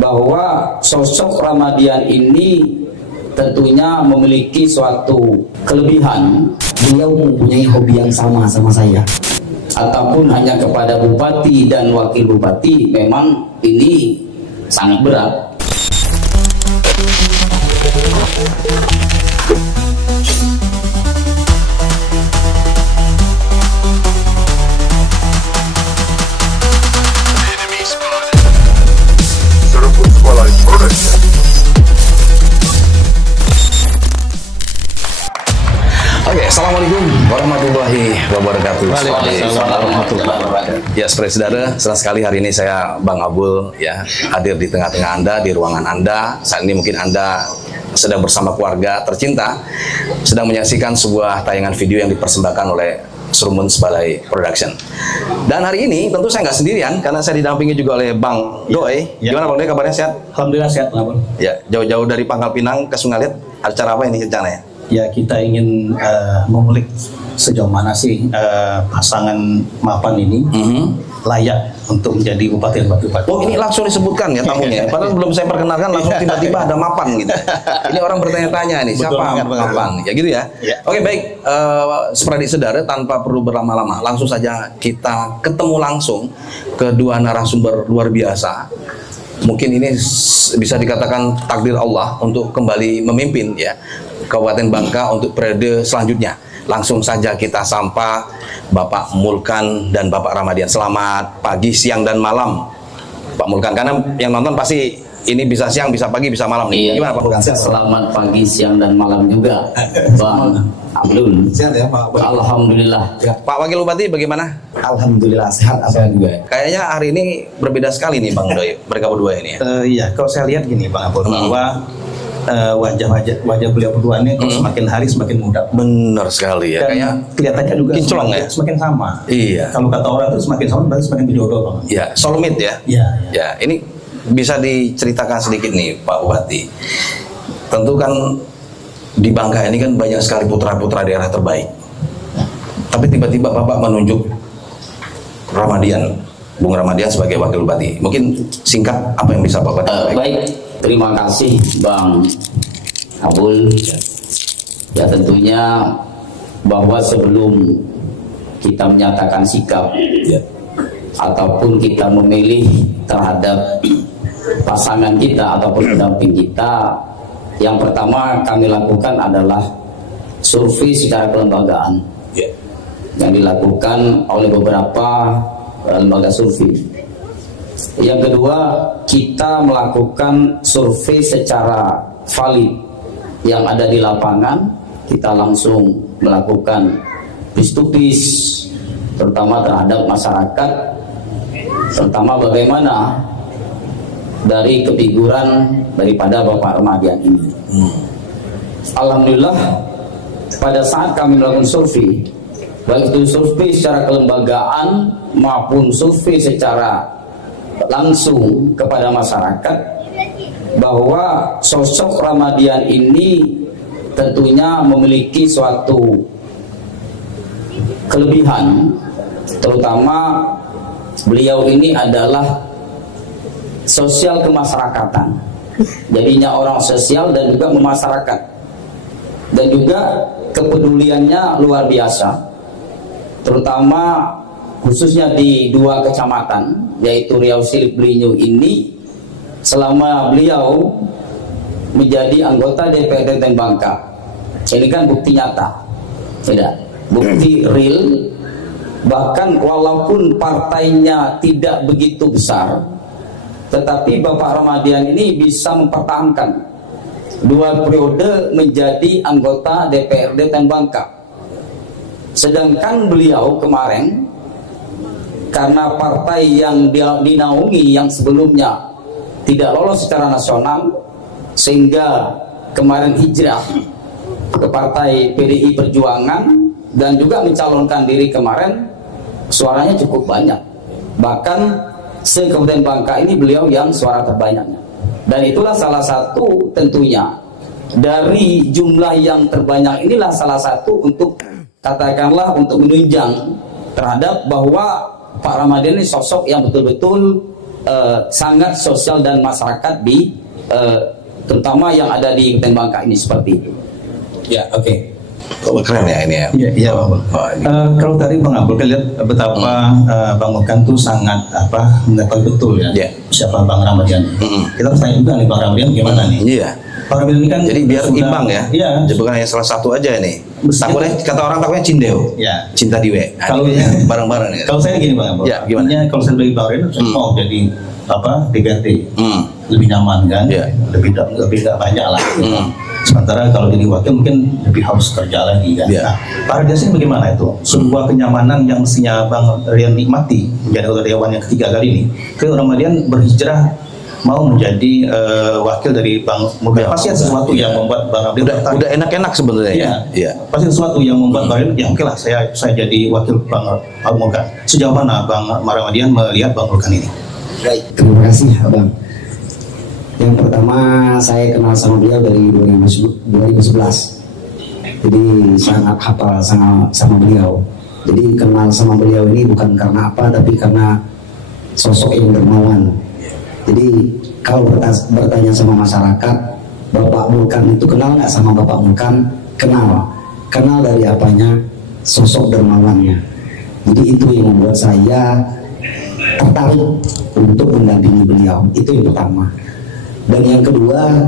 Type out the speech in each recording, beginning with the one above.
bahwa sosok Ramadhan ini tentunya memiliki suatu kelebihan. Beliau mempunyai hobi yang sama saya. Ataupun hanya kepada bupati dan wakil bupati, memang ini sangat berat. Oke, assalamualaikum warahmatullahi wabarakatuh. Ya, seperti saudara, senang sekali hari ini saya Bang Abul ya hadir di tengah-tengah Anda, di ruangan Anda. Saat ini mungkin Anda sedang bersama keluarga tercinta, sedang menyaksikan sebuah tayangan video yang dipersembahkan oleh Surumun Sebalai Production. Dan hari ini tentu saya nggak sendirian karena saya didampingi juga oleh Bang Doi. Gimana Bang Doi, kabarnya sehat? Alhamdulillah sehat, Bang Abul. Ya, jauh-jauh dari Pangkal Pinang ke Sungalit, acara apa ini rencananya? Ya, kita ingin mengulik sejauh mana sih pasangan mapan ini layak untuk menjadi bupati dan wakil bupati. Oh, ini langsung disebutkan ya tamunya. Padahal belum saya perkenalkan langsung tiba-tiba ada mapan gitu. Ini orang bertanya-tanya nih, siapa mapan? Ya gitu ya. Oke, baik. Seperti saudara, tanpa perlu berlama-lama, langsung saja kita ketemu langsung kedua narasumber luar biasa. Mungkin ini bisa dikatakan takdir Allah untuk kembali memimpin ya Kabupaten Bangka untuk periode selanjutnya. Langsung saja kita sapa Bapak Mulkan dan Bapak Ramadhan. Selamat pagi, siang, dan malam Pak Mulkan. Karena yang nonton pasti ini bisa siang, bisa pagi, bisa malam nih. Iya. Gimana Pak Mulkan? Selamat pagi, siang, dan malam juga Bang Abdul. Sehat ya Pak? Alhamdulillah. Ya. Pak Wakil Bupati bagaimana? Alhamdulillah sehat juga. Kayaknya hari ini berbeda sekali nih Bang Doi, mereka berdua ini. Iya, kalau saya lihat gini Bang Abul, bahwa wajah beliau berdua ini kalau semakin hari semakin muda. Bener sekali ya. Dan Kayaknya kelihatannya juga kinclong ya. Semakin sama. Iya. Kalau kata orang itu semakin sama berarti semakin berjodoh, Bang. Ya, soulmate ya. Iya. Ya, ini bisa diceritakan sedikit nih Pak Bupati. Tentu kan di Bangka ini kan banyak sekali putra-putra daerah terbaik. Tapi tiba-tiba Bapak menunjuk Ramadhan, Bung Ramadhan sebagai Wakil Bupati. Mungkin singkat apa yang bisa Bapak sampaikan? Baik, terima kasih Bang Abul. Ya tentunya bahwa sebelum kita menyatakan sikap ataupun kita memilih terhadap pasangan kita ataupun pendamping kita, yang pertama kami lakukan adalah survei secara kelembagaan yang dilakukan oleh beberapa lembaga survei. Yang kedua, kita melakukan survei secara valid yang ada di lapangan. Kita langsung melakukan piece to piece, terutama terhadap masyarakat, terutama bagaimana dari kefiguran daripada Bapak Ramadhan ini. Alhamdulillah, pada saat kami melakukan survei, baik itu survei secara kelembagaan maupun survei secara langsung kepada masyarakat, bahwa sosok Ramadhan ini tentunya memiliki suatu kelebihan, terutama beliau ini adalah sosial kemasyarakatan, jadinya orang sosial dan juga memasyarakat, dan juga kepeduliannya luar biasa, terutama khususnya di dua kecamatan yaitu Riau Silip Belinyu ini. Selama beliau menjadi anggota DPRD Kabupaten Bangka, ini kan bukti nyata, tidak bukti real. Bahkan walaupun partainya tidak begitu besar, tetapi Bapak Ramadhan ini bisa mempertahankan 2 periode menjadi anggota DPRD Kabupaten Bangka. Sedangkan beliau kemarin karena partai yang dinaungi yang sebelumnya tidak lolos secara nasional, sehingga kemarin hijrah ke partai PDI Perjuangan dan juga mencalonkan diri kemarin, suaranya cukup banyak. Bahkan se-Kabupaten Bangka ini beliau yang suara terbanyaknya. Dan itulah salah satu tentunya dari jumlah yang terbanyak inilah salah satu untuk katakanlah untuk menunjang terhadap bahwa Pak Ramadhan ini sosok yang betul-betul sangat sosial dan masyarakat di terutama yang ada di Kabupaten Bangka ini seperti itu. Ya, oke. Oh, keren ya ini ya. Iya, kalau tadi Bang Abdul kan lihat betapa Bang Mulkan tuh sangat mengetahui betul ya siapa Bang Ramadian. Kita harus tanya juga nih Bang Ramadian gimana nih? Iya. Bang Ramadian ini kan jadi biar imbang ya. Iya. Jadi bukan hanya salah satu aja nih. Takutnya kata orang takutnya cindeo. Iya. Cinta diwe. Kalau bareng-bareng ya. Kalau saya gini Bang Abdul. Ya, gimana? Kalau saya beli Bang Ramadian saya mau jadi DPRD. Lebih nyaman kan? Lebih nggak banyak lah. Sementara kalau jadi wakil mungkin lebih harus kerja lagi kan. Nah, para biasanya bagaimana itu? Sebuah kenyamanan yang mestinya Bang Rian nikmati menjadi anggota dewan yang ketiga kali ini, ke Ramadian berhijrah mau menjadi wakil dari Bang Mulkan. Pasti ada sesuatu yang membuat Bang Ramadian udah enak-enak sebenarnya. Iya. Pasti sesuatu yang membuat Bang Ramadian, ya oke lah saya jadi wakil Bang Mulkan. Sejauh mana Bang Ramadian melihat Bang Mulkan ini? Baik, terima kasih Bang. Yang pertama saya kenal sama beliau dari 2011. Jadi sangat hafal sama beliau. Jadi kenal sama beliau ini bukan karena apa, tapi karena sosok yang dermawan. Jadi kalau bertanya sama masyarakat, Bapak Mulkan itu kenal nggak sama Bapak Mulkan? Kenal. Kenal dari apanya? Sosok dermawannya. Jadi itu yang membuat saya tertarik untuk mendampingi beliau. Itu yang pertama. Dan yang kedua,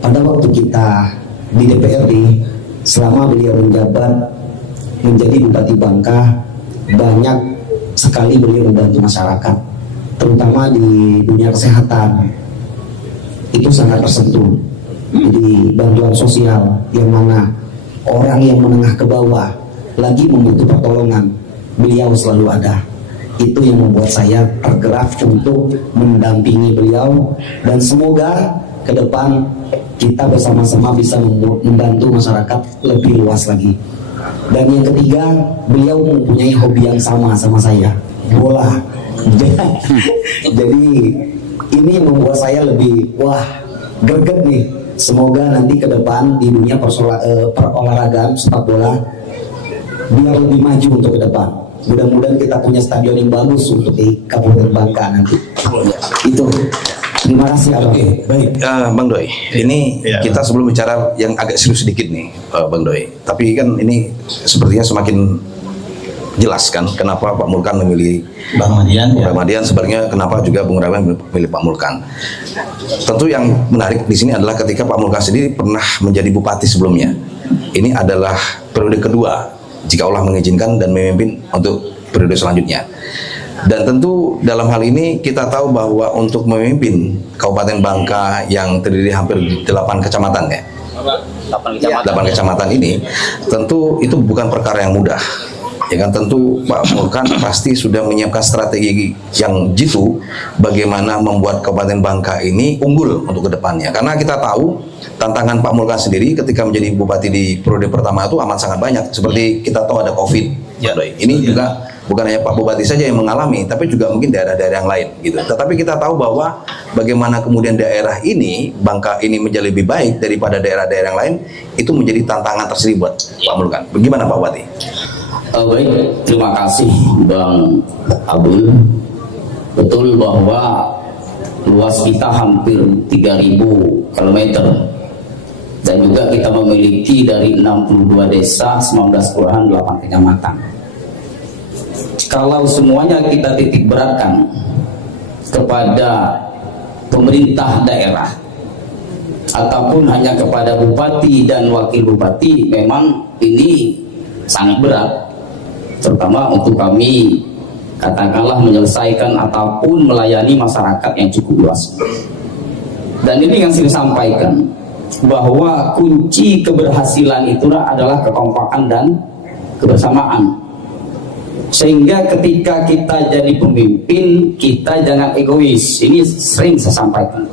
pada waktu kita di DPRD, selama beliau menjabat menjadi Bupati Bangka, banyak sekali beliau membantu masyarakat, terutama di dunia kesehatan. Itu sangat tersentuh. Jadi bantuan sosial yang mana orang yang menengah ke bawah lagi membutuhkan pertolongan, beliau selalu ada. Itu yang membuat saya tergerak untuk mendampingi beliau, dan semoga ke depan kita bersama-sama bisa membantu masyarakat lebih luas lagi. Dan yang ketiga, beliau mempunyai hobi yang sama saya, bola. Jadi ini yang membuat saya lebih greget nih. Semoga nanti ke depan di dunia perolahragaan sepak bola biar lebih maju untuk ke depan. Mudah-mudahan kita punya stadion yang bagus untuk di Kabupaten Bangka nanti. Itu. Terima kasih Abang. Baik, Bang Doi. Ini kita sebelum bicara yang agak serius sedikit nih, Bang Doi. Tapi kan ini sepertinya semakin jelas kan kenapa Pak Mulkan memilih Bang Ramadian, sebenarnya kenapa juga Bung Ramadian memilih Pak Mulkan. Tentu yang menarik di sini adalah ketika Pak Mulkan sendiri pernah menjadi bupati sebelumnya. Ini adalah periode kedua jika Allah mengizinkan dan memimpin untuk periode selanjutnya. Dan tentu dalam hal ini kita tahu bahwa untuk memimpin Kabupaten Bangka yang terdiri hampir 8 kecamatan ya. 8 kecamatan ini tentu itu bukan perkara yang mudah. Ya kan, tentu Pak Mulkan pasti sudah menyiapkan strategi yang jitu bagaimana membuat Kabupaten Bangka ini unggul untuk kedepannya. Karena kita tahu tantangan Pak Mulkan sendiri ketika menjadi bupati di periode pertama itu amat sangat banyak. Seperti kita tahu ada COVID. Ya, ini juga bukan hanya Pak Bupati saja yang mengalami, tapi juga mungkin daerah-daerah yang lain gitu. Tetapi kita tahu bahwa bagaimana kemudian daerah ini, Bangka ini menjadi lebih baik daripada daerah-daerah yang lain, itu menjadi tantangan tersendiri buat Pak Mulkan. Bagaimana Pak Bupati? Baik, terima kasih Bang Abdul. Betul bahwa luas kita hampir 3.000 km dan juga kita memiliki dari 62 desa, 19 kelurahan, 8 kecamatan. Kalau semuanya kita titik beratkan kepada pemerintah daerah ataupun hanya kepada bupati dan wakil bupati, memang ini sangat berat, terutama untuk kami katakanlah menyelesaikan ataupun melayani masyarakat yang cukup luas. Dan ini yang saya sampaikan, bahwa kunci keberhasilan itu adalah kekompakan dan kebersamaan. Sehingga ketika kita jadi pemimpin, kita jangan egois. Ini sering saya sampaikan,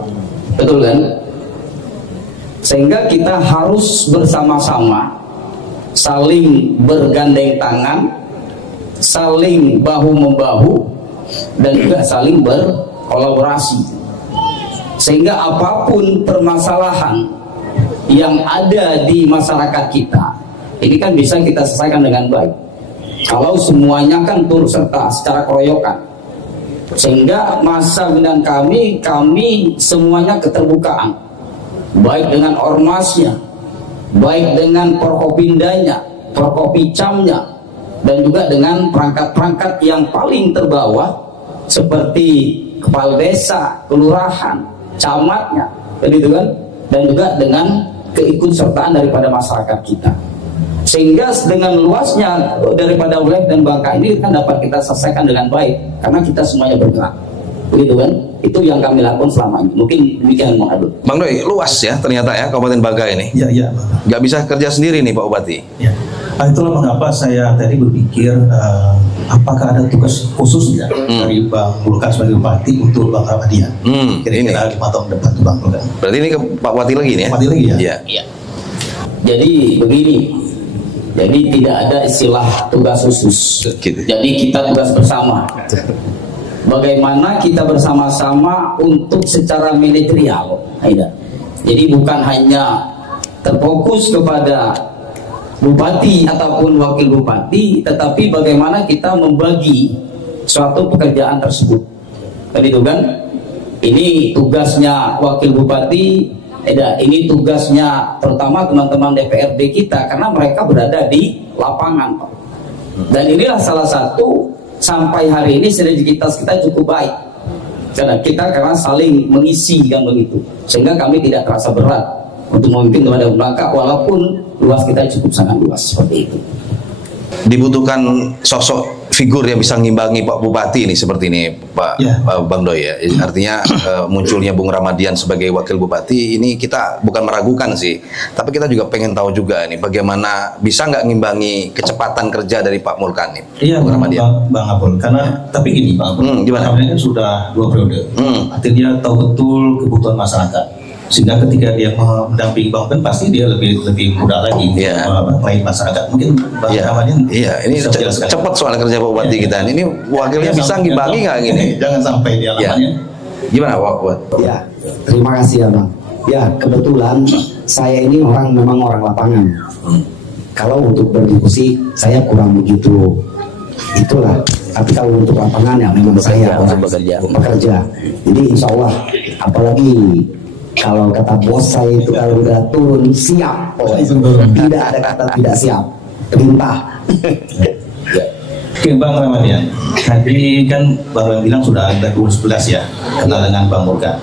betul kan? Sehingga kita harus bersama-sama, saling bergandeng tangan, saling bahu-membahu, dan juga saling berkolaborasi. Sehingga apapun permasalahan yang ada di masyarakat kita, ini kan bisa kita selesaikan dengan baik kalau semuanya kan turut serta secara keroyokan. Sehingga masa pimpinan kami semuanya keterbukaan, baik dengan ormasnya, baik dengan porkopindanya, porkopicamnya, dan juga dengan perangkat-perangkat yang paling terbawah seperti kepala desa, kelurahan, camatnya, begitu kan? Dan juga dengan keikutsertaan daripada masyarakat kita. Sehingga dengan luasnya daripada wilayah dan Bangka ini kan dapat kita selesaikan dengan baik karena kita semuanya bergerak, begitu kan? Itu yang kami lakukan selama ini. Mungkin demikian Bang Adul. Bang Doi, luas ya ternyata ya Kabupaten Bangka ini. Iya. Nggak bisa kerja sendiri nih Pak Bupati. Ya. Itulah mengapa saya tadi berpikir apakah ada tugas khusus ya dari Bang Mulkan sebagai Bupati untuk Bang Ramadian. Kira-kira 5 tahun depan tuh Bang Mulkan. Berarti ini ke Pak Bupati lagi nih ya? Bupati lagi ya? Iya. Jadi begini. Jadi tidak ada istilah tugas khusus. Gitu. Jadi kita tugas bersama. Bagaimana kita bersama-sama untuk secara manajerial. Jadi bukan hanya terfokus kepada bupati ataupun wakil bupati, tetapi bagaimana kita membagi suatu pekerjaan tersebut. Tadi itu kan, ini tugasnya wakil bupati. Ini tugasnya terutama teman-teman DPRD kita karena mereka berada di lapangan, Pak. Dan inilah salah satu sampai hari ini sinergitas kita cukup baik karena saling mengisi kan begitu, sehingga kami tidak terasa berat untuk memimpin kepada Bangka walaupun luas kita cukup sangat luas seperti itu. Dibutuhkan sosok figur yang bisa ngimbangi Pak Bupati ini seperti ini Pak Bang Doi ya. Artinya munculnya Bung Ramadian sebagai wakil bupati ini kita bukan meragukan sih, tapi kita juga pengen tahu juga nih bagaimana bisa nggak ngimbangi kecepatan kerja dari Pak Mulkan nih. Iya Bung Ramadian. Bang Abul, karena tapi gini Bang Abul, gimana? Bang Ramadian kan sudah 2 periode. Artinya dia tahu betul kebutuhan masyarakat. Sehingga ketika dia mendampingi Bang Ben pasti dia lebih mudah lagi melayani masyarakat. Mungkin Bang Ramadian ini cepat soal kerja Pak Bupati kita. Ini wakilnya bisa ngimbangi nggak gini? Jangan sampai dia lapangannya. Gimana Pak? Ya, terima kasih ya Bang. Ya, kebetulan saya ini memang orang lapangan. Kalau untuk berdiskusi saya kurang begitu itulah. Tapi kalau untuk lapangan ya memang saya orang bekerja. Jadi insya Allah, apalagi kalau kata bos saya itu kalau udah turun siap, tidak ada kata tidak siap, perintah. Oke Bang Ramadian, tadi kan Bang Ramadian bilang sudah ada 2011 ya kenal dengan Bang Mulkan.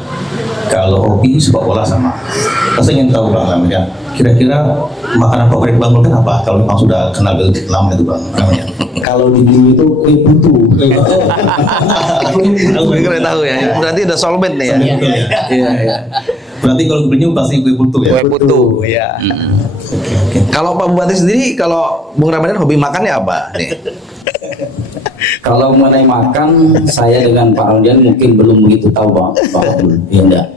Kalau hobi sepak bola sama. Saya ingin tahu Bang Ramadian, kira-kira makanan favorit Bang Mulkan apa? Kalau memang sudah kenal lama itu Bang Ramadian. Kalau di Bali itu kue putu. Aku tahu ya. Berarti udah solvent nih ya. Iya. Berarti kalau Benyu pasti kue putu ya. Kue putu, ya. Kalau Pak Bupati sendiri, kalau Bung Ramadian hobi makannya apa nih? Kalau mengenai makan, saya dengan Pak Ramadian mungkin belum begitu tahu Bang. Ya,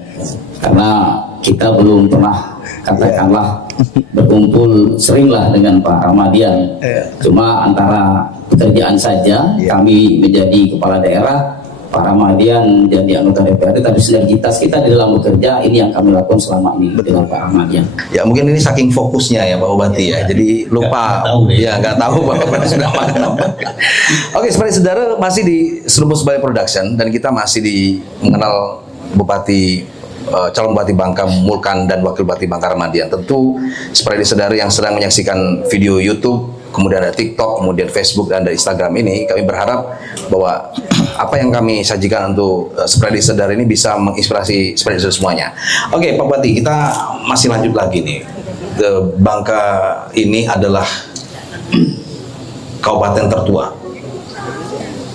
karena kita belum pernah katakanlah berkumpul seringlah dengan Pak Ramadian. Cuma antara pekerjaan saja, kami menjadi kepala daerah, Pak Ramadian jadi anggota DPRD, tapi sinergitas kita di dalam bekerja ini yang kami lakukan selama ini dengan Pak Ramadian. Ya mungkin ini saking fokusnya ya Pak Bupati ya, jadi lupa nggak tahu Pak Bupati sudah makan apa. Oke, seperti saudara masih di Serubus Bali Production dan kita masih mengenal Bupati calon Bupati Bangka Mulkan dan Wakil Bupati Bangka Ramadian. Tentu seperti saudara yang sedang menyaksikan video YouTube, kemudian ada TikTok, kemudian Facebook dan ada Instagram ini, kami berharap bahwa apa yang kami sajikan untuk seperti saudara ini bisa menginspirasi seperti saudara semuanya. Oke, Pak Bupati, kita masih lanjut lagi nih. Bangka ini adalah kabupaten tertua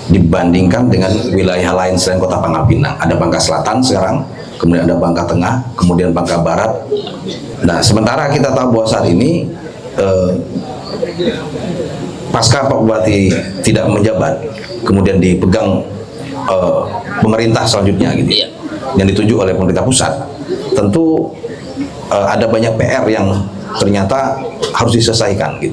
dibandingkan dengan wilayah lain selain Kota Pangkal Pinang. Ada Bangka Selatan sekarang, kemudian ada Bangka Tengah, kemudian Bangka Barat. Nah, sementara kita tahu bahwa saat ini pasca Pak Bupati tidak menjabat, kemudian dipegang pemerintah selanjutnya gitu, yang dituju oleh pemerintah pusat. Tentu ada banyak PR yang ternyata harus diselesaikan gitu.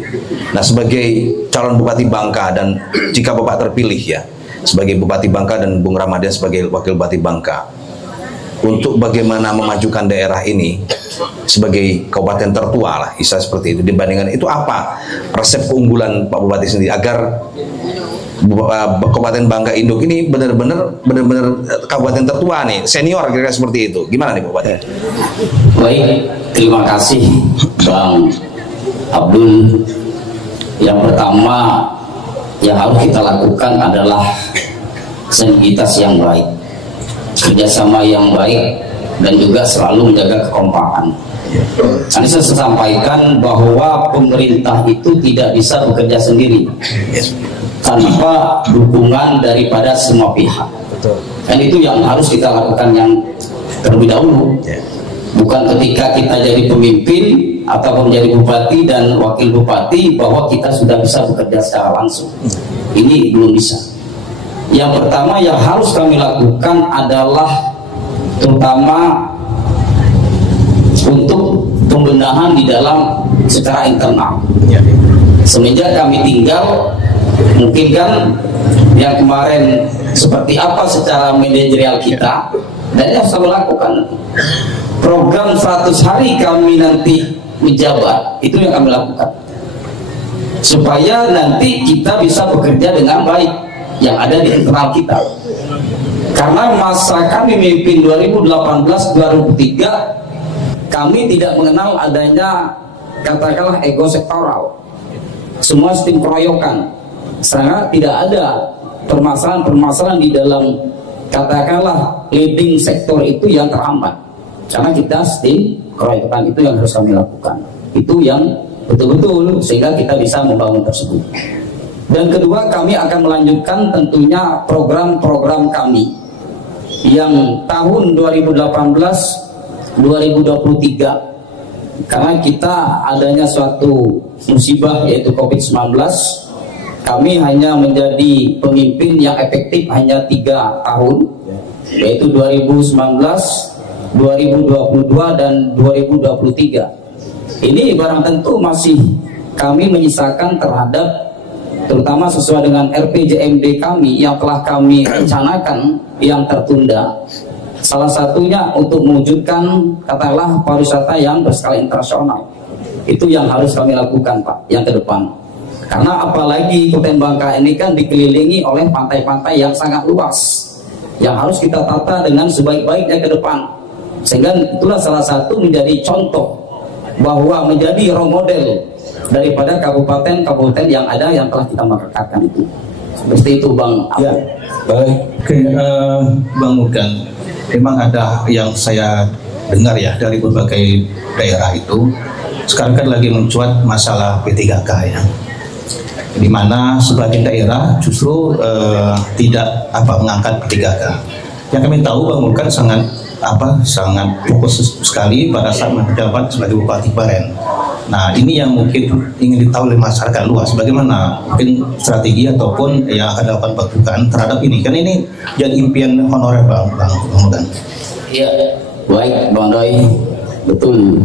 Nah, sebagai calon Bupati Bangka dan jika Bapak terpilih ya sebagai Bupati Bangka dan Bung Ramadian sebagai Wakil Bupati Bangka, untuk bagaimana memajukan daerah ini sebagai kabupaten tertua lah, istilah seperti itu, dibandingkan itu apa resep keunggulan Pak Bupati sendiri agar Kabupaten Bangka Induk ini benar-benar kabupaten tertua nih, senior kira-kira seperti itu. Gimana nih Pak Bupati? Baik, terima kasih Bang Abdul. Yang pertama yang harus kita lakukan adalah sinergitas yang baik, kerjasama yang baik, dan juga selalu menjaga kekompakan. Tadi saya sampaikan bahwa pemerintah itu tidak bisa bekerja sendiri tanpa dukungan daripada semua pihak. Dan itu yang harus kita lakukan yang terlebih dahulu. Bukan ketika kita jadi pemimpin ataupun menjadi bupati dan wakil bupati bahwa kita sudah bisa bekerja secara langsung. Ini belum bisa. Yang pertama yang harus kami lakukan adalah terutama untuk pembenahan di dalam secara internal. Semenjak kami tinggal, mungkin kan yang kemarin seperti apa secara manajerial kita, dan yang harus kami lakukan. Program 100 hari kami nanti menjabat, itu yang kami lakukan, supaya nanti kita bisa bekerja dengan baik yang ada di internal kita. Karena masa kami memimpin 2018-2003, kami tidak mengenal adanya katakanlah ego sektoral, semua sistem keroyokan, sangat tidak ada permasalahan-permasalahan di dalam katakanlah leading sektor itu yang terhambat. Karena kita sistem keroyokan itu yang harus kami lakukan, itu yang betul-betul sehingga kita bisa membangun tersebut. Dan kedua, kami akan melanjutkan tentunya program-program kami yang tahun 2018-2023, karena kita adanya suatu musibah yaitu COVID-19, kami hanya menjadi pemimpin yang efektif hanya 3 tahun, yaitu 2019, 2022 dan 2023. Ini barang tentu masih kami menyisakan terhadap terutama sesuai dengan RPJMD kami yang telah kami rencanakan yang tertunda. Salah satunya untuk mewujudkan katakanlah pariwisata yang berskala internasional. Itu yang harus kami lakukan Pak yang ke depan. Karena apalagi Kabupaten Bangka ini kan dikelilingi oleh pantai-pantai yang sangat luas, yang harus kita tata dengan sebaik-baiknya ke depan. Sehingga itulah salah satu menjadi contoh bahwa menjadi role model daripada kabupaten-kabupaten yang ada yang telah kita mekatkan itu. Seperti itu Bang. Ya, baik. Oke, Bang Mugan, memang ada yang saya dengar ya dari berbagai daerah itu. Sekarang kan lagi mencuat masalah P3K ya, di mana sebagian daerah justru tidak mengangkat P3K. Yang kami tahu Bang Mugan sangat fokus sekali pada saat menjabat sebagai Bupati Baren. Nah, ini yang mungkin ingin ditahu oleh masyarakat luas, bagaimana mungkin strategi ataupun yang akan dilakukan Pak Bukan terhadap ini, kan ini jadi impian honorer Bang Mugan. Iya, baik Bang Doi, betul.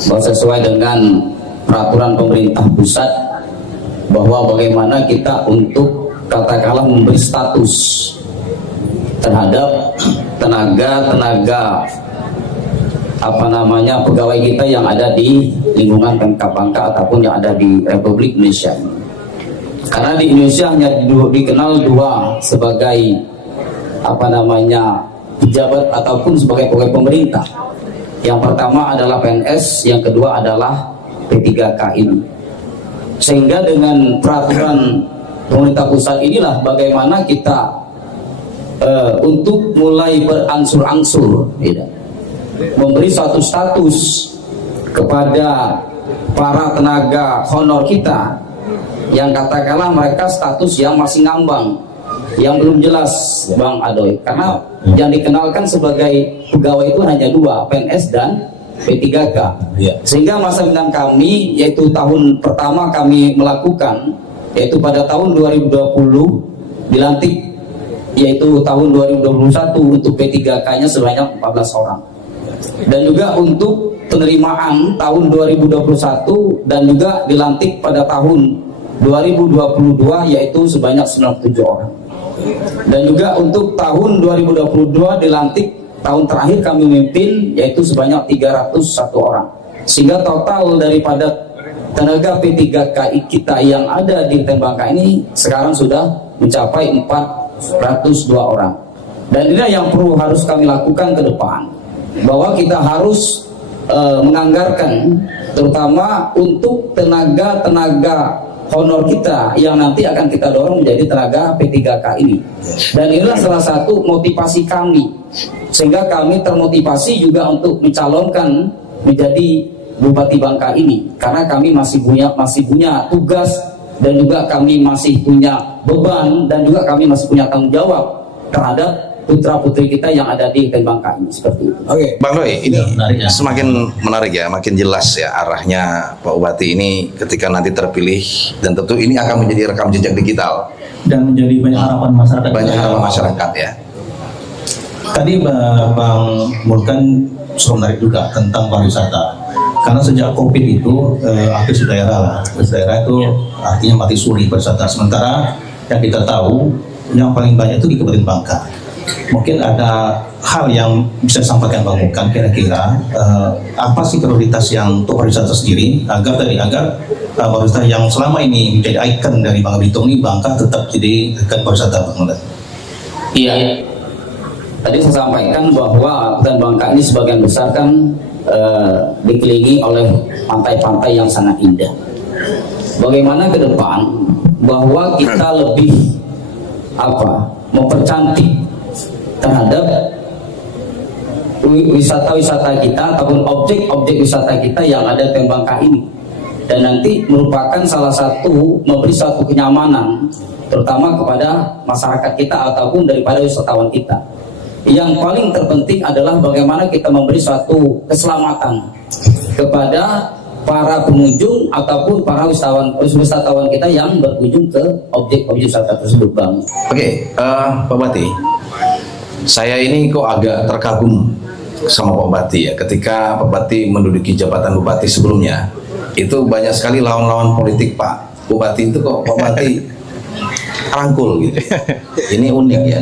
Sesuai dengan peraturan pemerintah pusat bahwa bagaimana kita untuk katakanlah memberi status terhadap tenaga pegawai kita yang ada di lingkungan Pemkab Bangka ataupun yang ada di Republik Indonesia. Karena di Indonesia hanya dikenal dua sebagai pejabat ataupun sebagai pegawai pemerintah. Yang pertama adalah PNS, yang kedua adalah P3K ini. Sehingga dengan peraturan pemerintah pusat inilah bagaimana kita untuk mulai berangsur-angsur memberi suatu status kepada para tenaga honor kita yang katakanlah mereka status yang masih ngambang, yang belum jelas Bang Adoy. Karena yang dikenalkan sebagai pegawai itu hanya dua, PNS dan P3K. Sehingga masa pimpinan kami yaitu tahun pertama kami melakukan yaitu pada tahun 2020 dilantik, yaitu tahun 2021 untuk P3K-nya sebanyak 14 orang. Dan juga untuk penerimaan tahun 2021 dan juga dilantik pada tahun 2022 yaitu sebanyak 97 orang. Dan juga untuk tahun 2022 dilantik tahun terakhir kami memimpin yaitu sebanyak 301 orang. Sehingga total daripada tenaga P3KI kita yang ada di Bangka ini sekarang sudah mencapai 402 orang. Dan ini yang perlu harus kami lakukan ke depan, bahwa kita harus menganggarkan terutama untuk tenaga honor kita yang nanti akan kita dorong menjadi tenaga P3K ini. Dan inilah salah satu motivasi kami, sehingga kami termotivasi juga untuk mencalonkan menjadi Bupati Bangka ini, karena kami masih punya tugas, dan juga kami masih punya beban, dan juga kami masih punya tanggung jawab terhadap putra putri kita yang ada di Bangka ini, seperti itu. Oke, Bang Roy, ini semakin menarik ya, makin jelas ya arahnya Pak Bupati ini ketika nanti terpilih, dan tentu ini akan menjadi rekam jejak digital dan menjadi banyak harapan masyarakat. Banyak harapan masyarakat ya. Tadi Bang Mulkan sudah menarik juga tentang pariwisata. Karena sejak COVID itu akses daerah lah, akses daerah itu artinya mati suri pariwisata. Sementara yang kita tahu yang paling banyak itu di Kabupaten Bangka. Mungkin ada hal yang bisa disampaikan Bang Mulkan, kira-kira apa sih prioritas yang untuk pariwisata sendiri agar pariwisata yang selama ini menjadi ikon dari Bangka Belitung ini, Bangka tetap jadi ikon pariwisata, Bang Mulkan? Iya. Tadi saya sampaikan bahwa Kabupaten Bangka ini sebagian besar kan dikelilingi oleh pantai-pantai yang sangat indah. Bagaimana ke depan bahwa kita lebih mempercantik terhadap wisata-wisata kita ataupun objek-objek wisata kita yang ada di Bangka ini, dan nanti merupakan salah satu memberi satu kenyamanan terutama kepada masyarakat kita ataupun daripada wisatawan kita. Yang paling terpenting adalah bagaimana kita memberi suatu keselamatan kepada para pengunjung ataupun para wisatawan kita yang berkunjung ke objek-objek wisata tersebut, Bang. Oke, Pak Bupati, saya ini kok agak terkagum sama Pak Bupati ya. Ketika Pak Bupati menduduki jabatan Bupati sebelumnya, itu banyak sekali lawan-lawan politik Pak Bupati itu kok Pak Bupati rangkul gitu. Ini unik ya,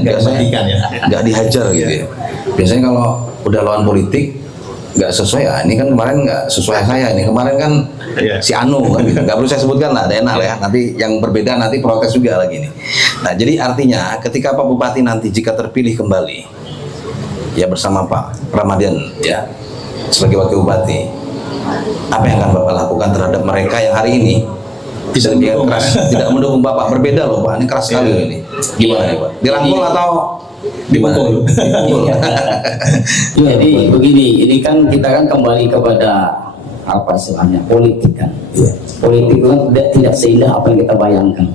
nggak dihajar gitu ya. Biasanya kalau udah lawan politik nggak sesuai ya, ini kan kemarin nggak sesuai saya, ini kemarin kan si Anu kan gitu. Nggak perlu saya sebutkan lah, ada enak ya, nanti yang berbeda nanti protes juga lagi nih. Nah jadi artinya ketika Pak Bupati nanti jika terpilih kembali ya bersama Pak Ramadian ya sebagai wakil bupati, apa yang akan Bapak lakukan terhadap mereka yang hari ini bisa lebih keras, tidak mendukung Bapak? Berbeda loh Pak, ini keras sekali ini. Gimana nih Pak? Dirangkul atau dipukul? Jadi begini, ini kan kita kan kembali kepada apa istilahnya, politik kan. Politik kan tidak seindah apa yang kita bayangkan,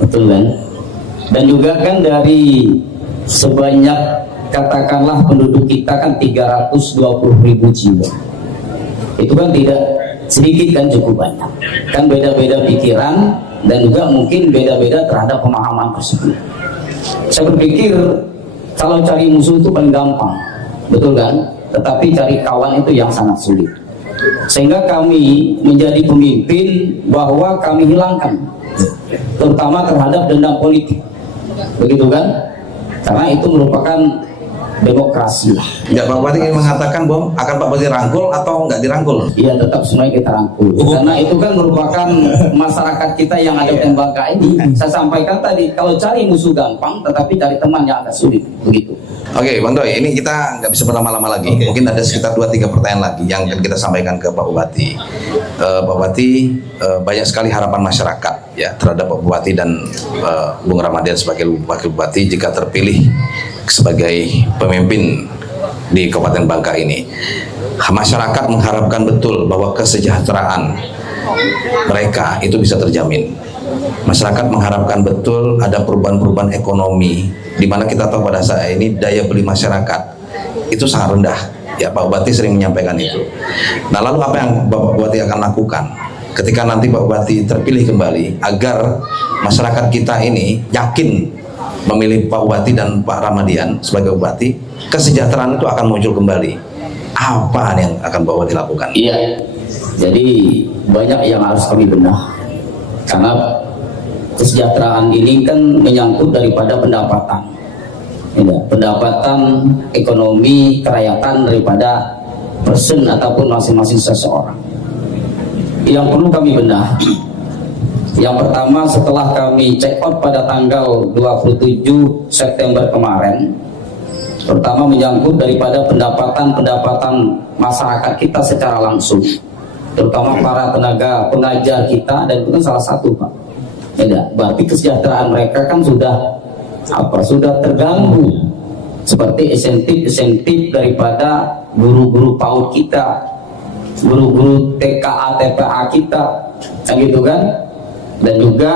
betul kan? Dan juga kan dari sebanyak katakanlah penduduk kita kan 320.000 jiwa, itu kan tidak sedikit kan, cukup banyak kan, beda-beda pikiran dan juga mungkin beda-beda terhadap pemahaman tersebut. Saya berpikir kalau cari musuh itu paling gampang, betul kan, tetapi cari kawan itu yang sangat sulit. Sehingga kami menjadi pemimpin bahwa kami hilangkan terutama terhadap dendam politik, begitu kan, karena itu merupakan demokrasi lah. Ya, Pak Bupati ingin mengatakan bahwa akan Pak Bupati rangkul atau nggak dirangkul? Iya, tetap semuanya kita rangkul. Karena itu kan merupakan masyarakat kita yang ada di Bangka ini. Saya sampaikan tadi, kalau cari musuh gampang, tetapi cari teman yang agak sulit, begitu. Oke, Bang Doi, ini kita nggak bisa berlama-lama lagi. Mungkin ada sekitar 2-3 pertanyaan lagi yang akan kita sampaikan ke Pak Bupati. Pak Bupati, banyak sekali harapan masyarakat ya terhadap Pak Bupati dan Bung Ramadian sebagai wakil bupati jika terpilih sebagai pemimpin di Kabupaten Bangka ini. Masyarakat mengharapkan betul bahwa kesejahteraan mereka itu bisa terjamin. Masyarakat mengharapkan betul ada perubahan-perubahan ekonomi, di mana kita tahu pada saat ini daya beli masyarakat itu sangat rendah. Ya, Pak Bupati sering menyampaikan itu. Nah, lalu apa yang Bapak Bupati akan lakukan ketika nanti Pak Bupati terpilih kembali agar masyarakat kita ini yakin memilih Pak Bupati dan Pak Ramadian sebagai bupati, kesejahteraan itu akan muncul kembali? Apa yang akan Pak Bupati lakukan? Iya, jadi banyak yang harus kami benah, karena kesejahteraan ini kan menyangkut daripada pendapatan. pendapatan ekonomi kerakyatan daripada person ataupun masing-masing seseorang. Yang perlu kami bedah, yang pertama, setelah kami check out pada tanggal 27 September kemarin, pertama menyangkut daripada pendapatan masyarakat kita secara langsung, terutama para tenaga pengajar kita, dan itu kan salah satu, Pak. Berarti kesejahteraan mereka kan sudah terganggu, seperti insentif daripada guru-guru PAUD kita, guru-guru TKA TPA kita, kan gitu kan. Dan juga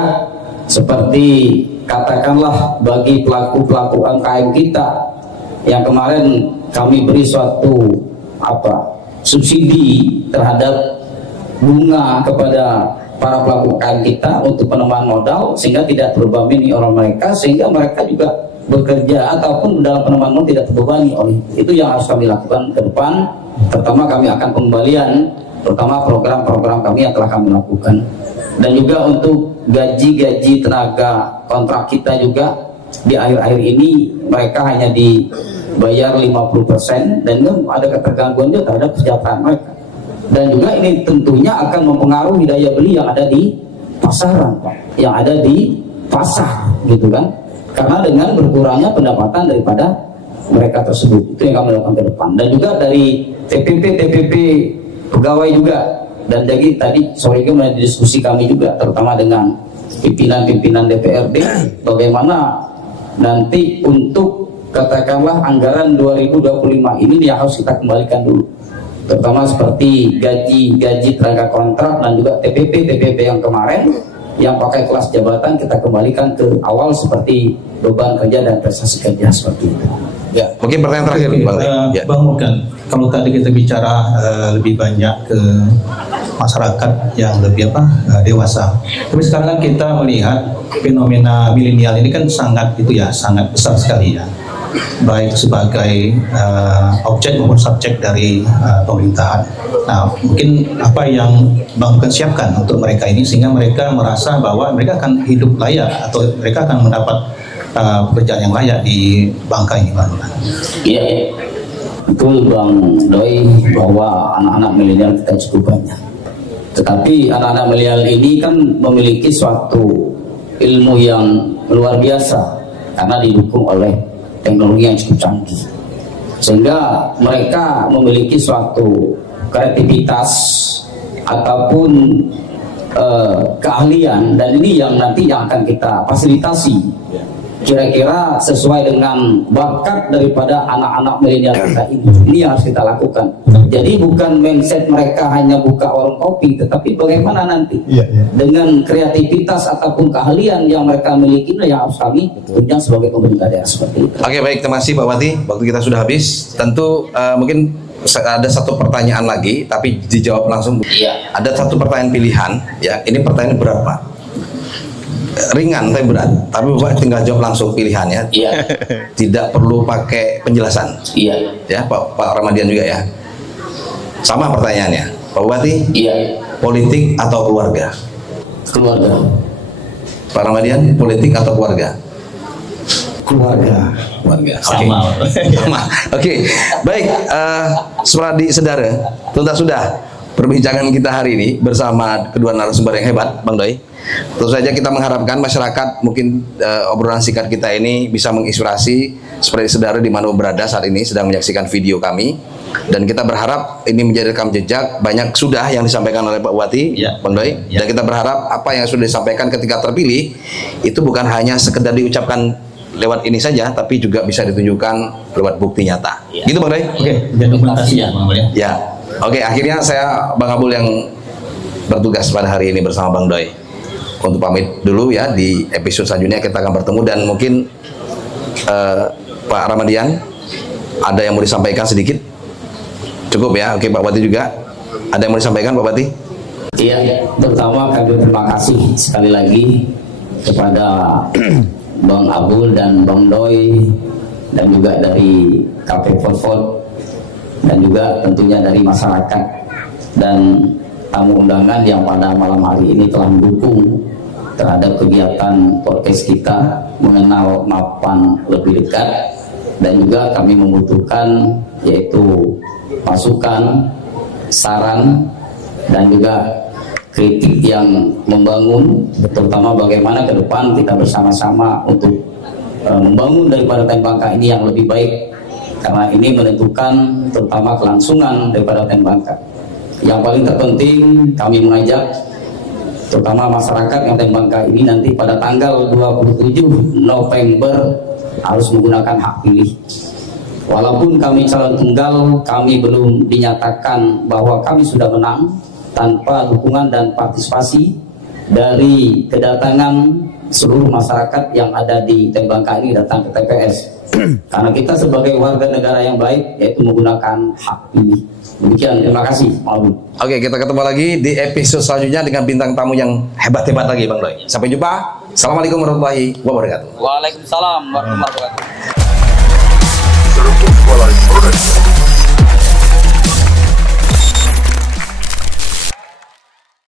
seperti katakanlah bagi pelaku-pelaku UMKM kita yang kemarin kami beri suatu subsidi terhadap bunga kepada para pelaku UMKM kita untuk penambahan modal, sehingga tidak terbebani oleh mereka, sehingga mereka juga bekerja ataupun dalam penambahan modal tidak terbebani oleh itu. Yang harus kami lakukan ke depan, pertama kami akan pengembalian terutama program-program kami yang telah kami lakukan. Dan juga untuk gaji-gaji tenaga kontrak kita juga di akhir-akhir ini mereka hanya dibayar 50%, dan ada ketergangguan juga terhadap kesejahteraan mereka. Dan juga ini tentunya akan mempengaruhi daya beli yang ada di pasaran, Pak, yang ada di pasar, gitu kan? Karena dengan berkurangnya pendapatan daripada mereka tersebut, itu yang kami lakukan ke depan. Dan juga dari TPP pegawai juga. Dan jadi tadi sore itu diskusi kami juga terutama dengan pimpinan-pimpinan DPRD bagaimana nanti untuk katakanlah anggaran 2025 ini yang harus kita kembalikan dulu, terutama seperti gaji tenaga kontrak dan juga TPP yang kemarin yang pakai kelas jabatan kita kembalikan ke awal seperti beban kerja dan prestasi kerja seperti itu. Ya, mungkin pertanyaan terakhir, Bang Morgan. Kalau tadi kita bicara lebih banyak ke masyarakat yang lebih dewasa, tapi sekarang kan kita melihat fenomena milenial ini kan sangat besar sekali ya, baik sebagai objek maupun subjek dari pemerintahan. Nah, mungkin apa yang Bang Morgan siapkan untuk mereka ini sehingga mereka merasa bahwa mereka akan hidup layak atau mereka akan mendapat pekerjaan yang layak di Bangka ini, Bang? Iya, betul Bang Doi, bahwa anak-anak milenial kita cukup banyak. Tetapi anak-anak milenial ini kan memiliki suatu ilmu yang luar biasa karena didukung oleh teknologi yang cukup canggih, sehingga mereka memiliki suatu kreativitas ataupun keahlian, dan ini yang nanti yang akan kita fasilitasi kira-kira sesuai dengan bakat daripada anak-anak milenial kita ini. Ini yang harus kita lakukan. Jadi bukan mindset mereka hanya buka warung kopi, tetapi bagaimana nanti dengan kreativitas ataupun keahlian yang mereka miliki yang harus kami tunjang sebagai pemerintah daerah seperti itu. Oke, baik, terima kasih Pak Bupati. Waktu kita sudah habis. Tentu mungkin ada satu pertanyaan lagi, tapi dijawab langsung. Iya. Ada satu pertanyaan pilihan, ya. Ini pertanyaan berat, Pak. Ringan tapi berat, tapi Bapak tinggal jawab langsung pilihannya. Iya. Tidak perlu pakai penjelasan. Iya. Ya, Pak Ramadian juga ya. Sama pertanyaannya, Pak Bupati. Iya. Politik atau keluarga? Keluarga. Pak Ramadian, politik atau keluarga? Keluarga. Sama. Sama. Oke. Baik, Supradi Sedara, tuntas sudah perbincangan kita hari ini bersama kedua narasumber yang hebat, Bang Doi. Tentu saja kita mengharapkan masyarakat mungkin obrolan singkat kita ini bisa menginspirasi seperti saudara di mana berada saat ini sedang menyaksikan video kami, dan kita berharap ini menjadi rekam jejak. Banyak sudah yang disampaikan oleh Pak Bupati, Bang Doi, dan kita berharap apa yang sudah disampaikan ketika terpilih itu bukan hanya sekedar diucapkan lewat ini saja, tapi juga bisa ditunjukkan lewat bukti nyata. Gitu Bang Doi? Oke, dokumentasi ya, Bang Doi. Ya. Oke, akhirnya saya Bang Abul yang bertugas pada hari ini bersama Bang Doi untuk pamit dulu ya. Di episode selanjutnya kita akan bertemu, dan mungkin Pak Ramadian ada yang mau disampaikan sedikit? Cukup ya? Oke, Pak Bupati juga ada yang mau disampaikan, Pak Bupati? Iya, pertama kami terima kasih sekali lagi kepada Bang Abul dan Bang Doi, dan juga dari KP Forfort, dan juga tentunya dari masyarakat dan tamu undangan yang pada malam hari ini telah mendukung terhadap kegiatan podcast kita mengenal mapan lebih dekat. dan juga kami membutuhkan yaitu masukan, saran, dan juga kritik yang membangun, terutama bagaimana ke depan kita bersama-sama untuk membangun daripada Tembangka ini yang lebih baik, karena ini menentukan terutama kelangsungan daripada Tembangka. Yang paling terpenting kami mengajak terutama masyarakat yang Tembangka ini nanti pada tanggal 27 November harus menggunakan hak pilih. Walaupun kami calon tunggal, kami belum dinyatakan bahwa kami sudah menang tanpa dukungan dan partisipasi dari kedatangan seluruh masyarakat yang ada di Tembangka ini datang ke TPS. Karena kita sebagai warga negara yang baik yaitu menggunakan hak pilih. Demikian, terima kasih. Oke, kita ketemu lagi di episode selanjutnya dengan bintang tamu yang hebat-hebat lagi, Bang Doi. Sampai jumpa. Assalamualaikum warahmatullahi wabarakatuh. Waalaikumsalam warahmatullahi wabarakatuh.